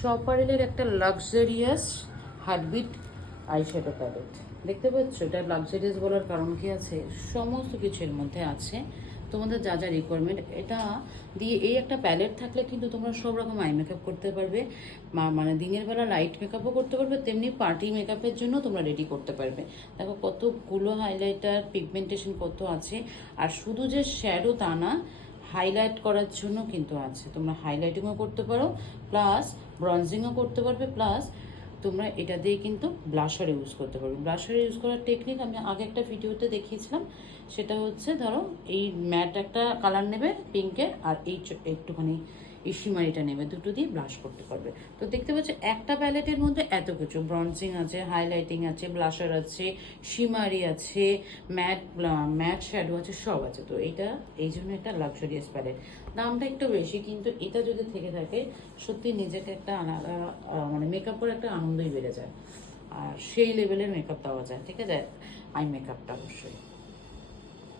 শপারেলের একটা luxurious heartbeat eyeshadow palette দেখতে পাচ্ছ। এটা লাক্সারিয়াস বলার কারণ কি আছে, সমস্ত কিছু এর মধ্যে আছে। তোমাদের যা যা রিকোয়ারমেন্ট এটা দিয়ে এই একটা প্যালেট থাকলে কিন্তু তোমরা সব রকম আই মেকআপ করতে পারবে, মানে দিনের বেলা লাইট মেকআপও করতে পারবে, তেমনি পার্টি মেকআপের জন্য তোমরা রেডি করতে পারবে। দেখো কতগুলো হাইলাইটার, পিগমেন্টেশন কত আছে। আর শুধু যে শ্যাডো তা না, হাইলাইট করার জন্য কিন্তু আছে। তোমরা হাইলাইটিংও করতে পারো, প্লাস ব্রঞ্জিংও করতে পারবে, প্লাস তোমরা এটা দিয়ে কিন্তু ব্লাশার ইউজ করতে পারবে। ব্লাশার ইউজ করার টেকনিক আমি আগে একটা ভিডিওতে দেখিয়েছিলাম। সেটা হচ্ছে ধরো এই ম্যাট একটা কালার নেবে পিঙ্কের, আর এই একটুখানি এই শিমারিটা নেবে, দুটো দিয়ে ব্লাশ করতে পারবে। তো দেখতে পাচ্ছ একটা প্যালেটের মধ্যে এত কিছু, ব্রঞ্জিং আছে, হাইলাইটিং আছে, ব্লাশার আছে, শিমারি আছে, ম্যাট শ্যাডো আছে, সব আছে। তো এটা এই জন্য একটা লাক্সারিয়াস প্যালেট। দামটা একটু বেশি, কিন্তু এটা যদি থেকে থাকে সত্যি নিজেকে একটা আলাদা মানে মেকআপ করে একটা আনন্দই বেড়ে যায়, আর সেই লেভেলের মেকআপ দেওয়া যায়। ঠিক আছে, আই মেকআপটা অবশ্যই।